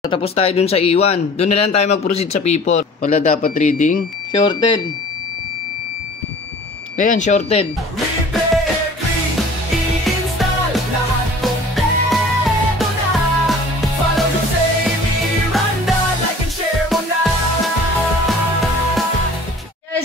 Tapos tayo dun sa E1. Doon na lang tayo mag-proceed sa P4. Wala dapat reading. Shorted. Ayan, shorted.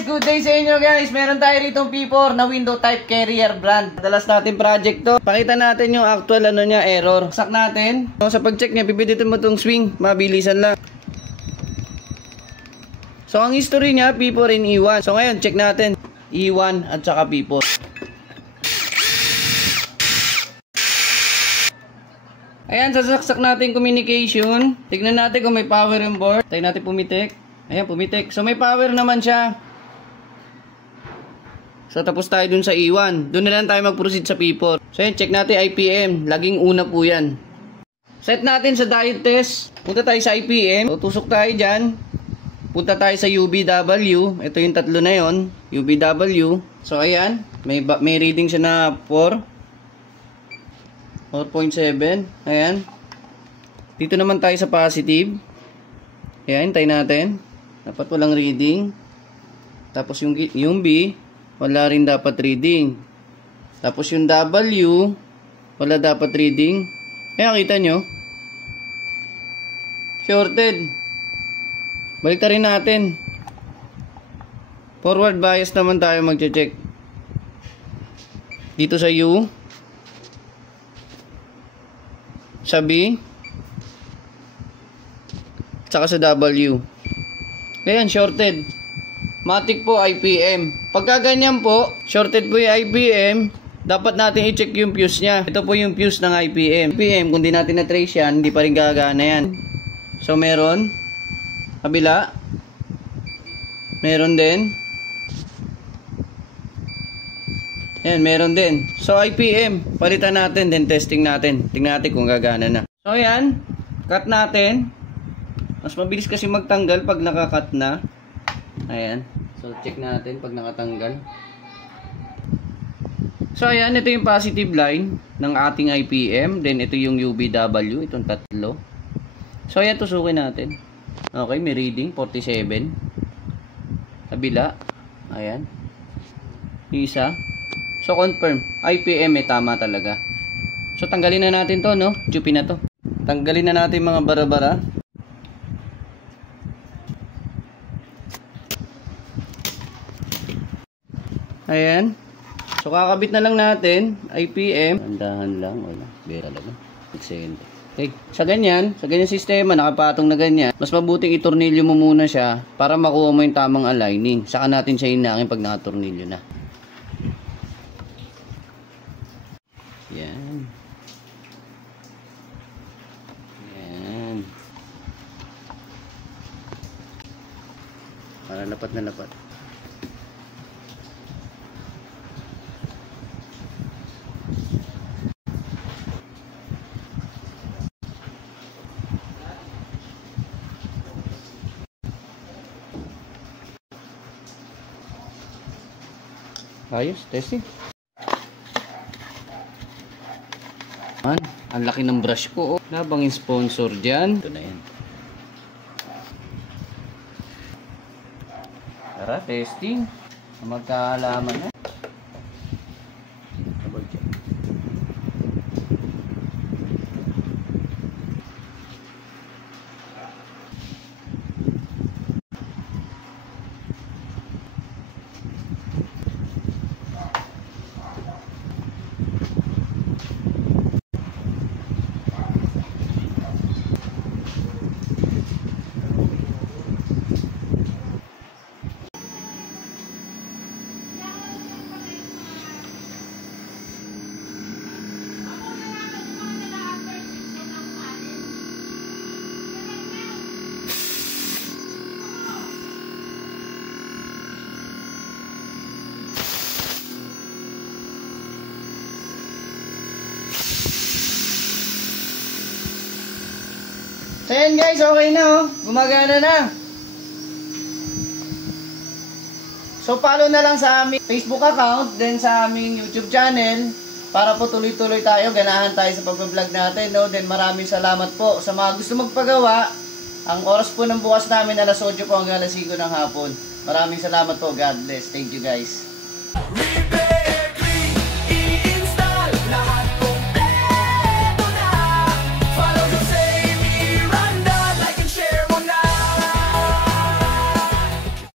Good day sa inyo guys. Meron tayo rito P4 na window type carrier brand. Madalas natin project to. Pakita natin yung actual error. Sak natin. So, sa pag-check niya, pipindutin mo tong swing. Mabilisan lang. So ang history niya P4 in E1. So ngayon check natin E1 at saka P4. Ayan, sasaksak natin communication. Tignan natin kung may power yung board. Tayo natin pumitik. Ayan, pumitik. So may power naman siya. So tapos tayo dun sa E1. Dun na lang tayo mag-proceed sa P4. So yan, check natin IPM. Laging una po yan. Set natin sa diode test. Punta tayo sa IPM. So, tusok tayo dyan. Punta tayo sa UBW. Ito yung tatlo na yon, UBW. So ayan, may reading siya na 4.7. Ayan. Dito naman tayo sa positive. Ayan, tayo natin. Dapat walang reading. Tapos yung B, wala rin dapat reading. Tapos yung W, wala dapat reading. Ayan, kita nyo. Shorted. Balik rin natin. Forward bias naman tayo mag-check. Dito sa U. Sa B. Tsaka sa W. Ayan, shorted. Matic po IPM. Pagka ganyan po, shorted po yung IPM, dapat natin i-check yung fuse niya. Ito po yung fuse ng IPM. IPM, kung di natin na-trace yan, hindi pa rin gagana yan. So, meron. Kabila. Meron din. Ayan, meron din. So, IPM, palitan natin, then testing natin. Tingnan natin kung gagana na. So, ayan. Cut natin. Mas mabilis kasi magtanggal pag nakakat na. Ayan. So, check natin pag nakatanggal. So, ayan. Ito yung positive line ng ating IPM. Then, ito yung UBW. Itong tatlo. So, ayan. Tusukin natin. Okay. May reading. 47. Kabila. Ayan. Yung isa. So, confirm. IPM tama talaga. So, tanggalin na natin to, no? Jupi na to. Tanggalin na natin mga bara-bara. Ayan. So, kakabit na lang natin. IPM. Andahan lang. Wala. Bera lang. Excellent. Okay. Sa ganyan sistema, nakapatong na ganyan, mas mabuting itornilyo mo muna siya para makuha mo yung tamang aligning. Saka natin siya hinakin pag nakatornilyo na. Yan. Yan. Para lapat na lapat. Ayos, testing. Ang laki ng brush ko. Labang yung sponsor dyan. Ito na yan. Tara, testing. Magkaalaman na. So yan guys, okay na oh. Gumagana na. So follow na lang sa aming Facebook account, then sa aming YouTube channel, para po tuloy-tuloy tayo, ganahan tayo sa pag-vlog natin, no? Then maraming salamat po sa mga gusto magpagawa. Ang oras po ng bukas namin, alas 8 po hanggang alas 5 ng hapon. Maraming salamat po. God bless. Thank you guys.